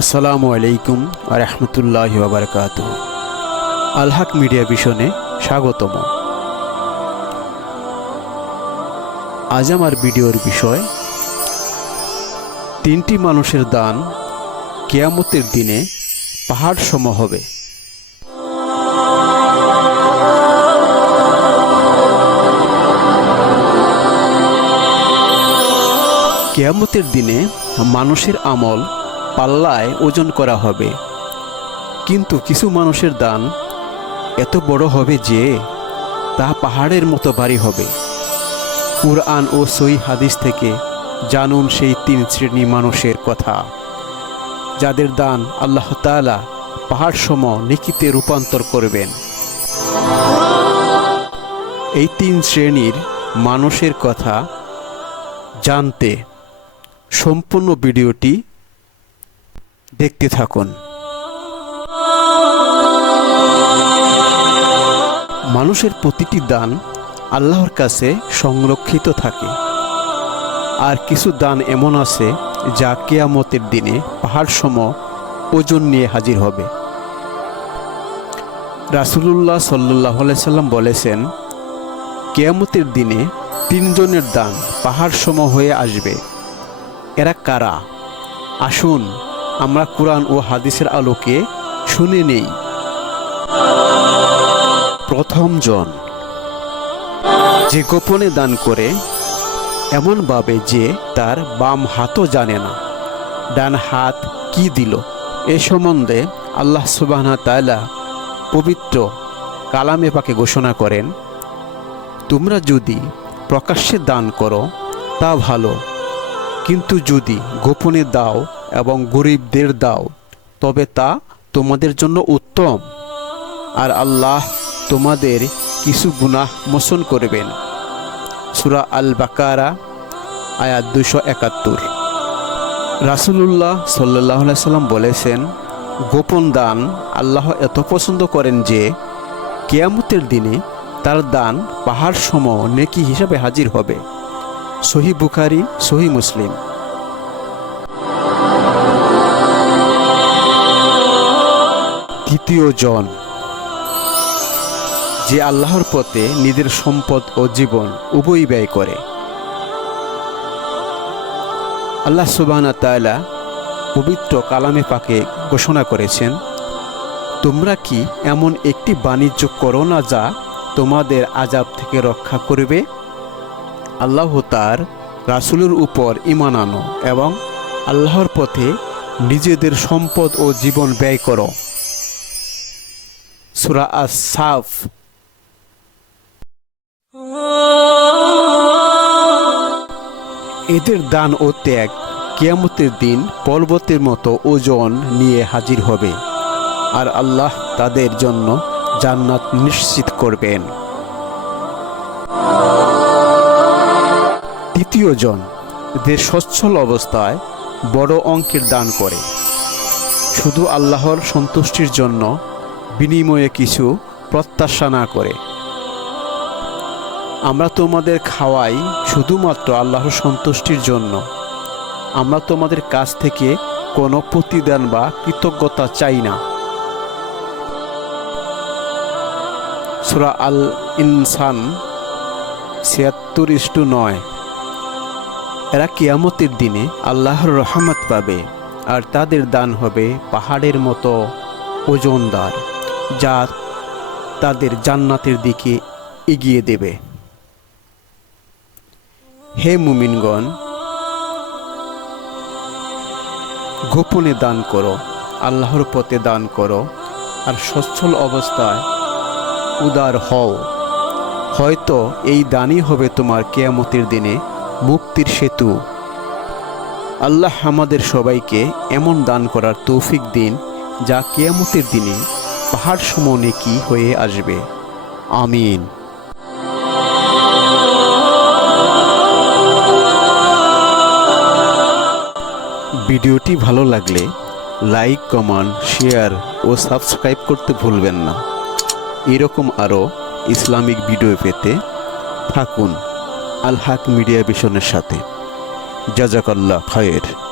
আসসালামু আলাইকুম রহমতুল্লাহ বারকাত আলহাক মিডিয়া ভিশনে স্বাগতম। আজ আমার ভিডিওর বিষয়, তিনটি মানুষের দান কেয়ামতের দিনে পাহাড় সম হবে। কেয়ামতের দিনে মানুষের আমল পাল্লায় ওজন করা হবে। কিন্তু কিছু মানুষের দান এত বড় হবে যে তা পাহাড়ের মতো ভারী হবে। কুরআন ও সই হাদিস থেকে জানুন সেই তিন শ্রেণি মানুষের কথা। যাদের দান আল্লাহ তাআলা পাহাড় সম নিকিতে রূপান্তর করবেন। এই তিন শ্রেণির মানুষের কথা জানতে সম্পূর্ণ ভিডিওটি দেখতে থাকুন। মানুষের প্রতিটি দান আল্লাহর কাছে সংরক্ষিত থাকে। আর কিছু দান এমন আছে যা কেয়ামতের দিনে পাহাড় সম ওজন নিয়ে হাজির হবে। রাসুলুল্লাহ সাল্লাহ সাল্লাম বলেছেন, কেয়ামতের দিনে তিনজনের দান পাহাড় সম হয়ে আসবে। এরা কারা? আসুন আমরা কোরআন ও হাদিসের আলোকে শুনে নেই। প্রথম জন, যে গোপনে দান করে এমনভাবে যে তার বাম হাতও জানে না। ডান হাত কি দিল? এ সম্বন্ধে আল্লাহ সুবাহ তাআলা পবিত্র কালামে পাকে ঘোষণা করেন, তোমরা যদি প্রকাশ্যে দান করো, তা ভালো। কিন্তু যদি গোপনে দাও এবং গরিবদের দাও, তবে তা তোমাদের জন্য উত্তম। আর আল্লাহ তোমাদের কিছু গুনাহ মোচন করবেন। সুরা আল বাকারা আয়াত দুশো একাত্তর। রাসুলুল্লাহ সাল্লাহ সাল্লাম বলেছেন, গোপন দান আল্লাহ এত পছন্দ করেন যে, কেয়ামতের দিনে তার দান পাহাড় সম নেকি হিসাবে হাজির হবে। সহি বুখারি, সহি মুসলিম। তৃতীয় জন, যে আল্লাহর পথে নিজের সম্পদ ও জীবন উভয়ই ব্যয় করে। আল্লাহ সুবানা তাআলা পবিত্র কালামে পাকে ঘোষণা করেছেন, তোমরা কি এমন একটি বাণিজ্য করো না যা তোমাদের আজাব থেকে রক্ষা করবে? আল্লাহ তার রাসুলের উপর ইমান আনো এবং আল্লাহর পথে নিজেদের সম্পদ ও জীবন ব্যয় করো। সুরা এদের দান ও ত্যাগ কিয়ামতের দিন পর্বতের মতো ওজন নিয়ে হাজির হবে, আর আল্লাহ তাদের জন্য জান্নাত নিশ্চিত করবেন। তৃতীয় জন যে সচ্ছল অবস্থায় বড় অঙ্কের দান করে, শুধু আল্লাহর সন্তুষ্টির জন্য বিনিময়ে কিছু প্রত্যাশা না করে। আমরা তোমাদের খাওয়াই শুধুমাত্র আল্লাহর সন্তুষ্টির জন্য। আমরা তোমাদের কাছ থেকে কোনো প্রতিদান বা কৃতজ্ঞতা চাই না। সুরা আল ইনসান ছিয়াত্তর ইস্টু নয়। এরা কিয়ামতের দিনে আল্লাহর রহমত পাবে আর তাদের দান হবে পাহাড়ের মতো ওজনদার। যা তাদের জান্নাতের দিকে এগিয়ে দেবে। হে মুমিনগণ, গোপনে দান করো, আল্লাহর পথে দান করো, আর সচ্ছল অবস্থায় উদার হও। হয়তো এই দানই হবে তোমার কেয়ামতের দিনে মুক্তির সেতু। আল্লাহ আমাদের সবাইকে এমন দান করার তৌফিক দিন যা কেয়ামতের দিনে পাহাড় সমনে কি হয়ে আসবে। আমিন। ভিডিওটি ভালো লাগলে লাইক, কমেন্ট, শেয়ার ও সাবস্ক্রাইব করতে ভুলবেন না। এরকম আরও ইসলামিক ভিডিও পেতে থাকুন। আলহাক মিডিয়া ভিশনের সাথে। জাজাকাল্লাহ খায়ের।